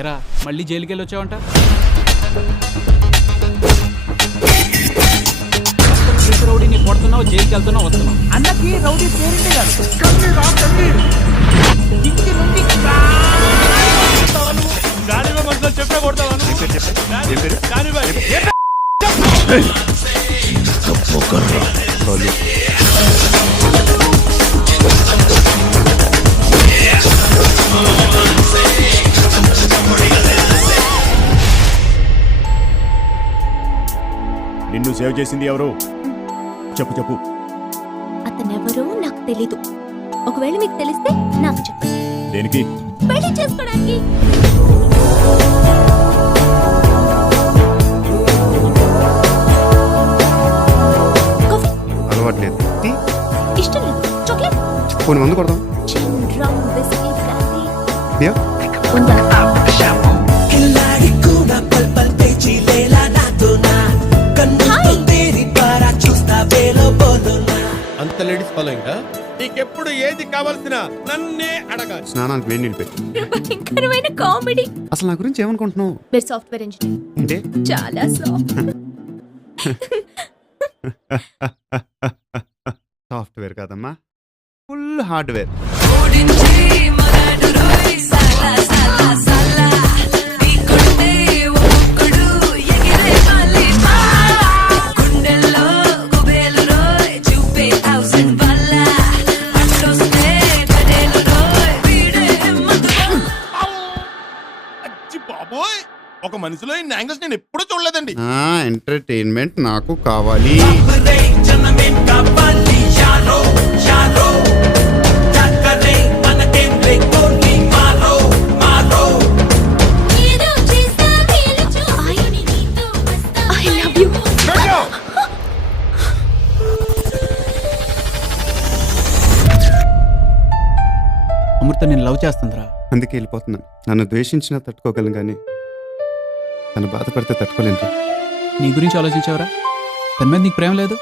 ఎరా మళ్ళీ జైలుకి వెళ్ళి వచ్చావంట. రౌడీని కొడుతున్నావు, జైలుకి వెళ్తున్నావు, వస్తున్నావు. అన్నకి రౌడీ పేరుండే కాదు. చెప్పే కొడతావా? నిన్ను సేవ్ చేసింది ఎవరు? చెప్పు చెప్పు. అతనెవరో నాకు తెలీదు. ఒకవేళ మీకు తెలిస్తే నాకు చెప్పండి. దేనికి? పెళ్లి చేసుకోవడానికి. అలవాట్లేదు. ఇష్టం లేదు. చాక్లెట్ కొన్ని మందు కొడదాం. డ్రమ్ బిస్కీ బ్రాండీ బియా ఉందా? అంత లేడీస్ ఫాలోయింగ్. నీకెప్పుడు ఏది కావాల్సిన నన్నే అడగాలి. స్నానానికి వేడి నీళ్ళు పెట్టి. భయంకరమైన కామెడీ. అసలు నా గురించి ఏమనుకుంటున్నావు? మీరు సాఫ్ట్వేర్ ఇంజనీర్. అంటే చాలా సాఫ్ట్. సాఫ్ట్వేర్ కాదమ్మా, ఫుల్ హార్డ్వేర్. బాబోయ్, ఒక మనిషిలో ఇన్ని యాంగిల్స్ నేను ఎప్పుడూ చూడలేదండి. ఎంటర్టైన్మెంట్ నాకు కావాలి. అమృత నేను లవ్ చేస్తుందిరా. అందుకే వెళ్ళిపోతున్నాను. నన్ను ద్వేషించినా తట్టుకోగలను, కానీ తను బాధపడితే తట్టుకోలేను. నీ గురించి ఆలోచించావరా? తన మీద నీకు ప్రేమ లేదు?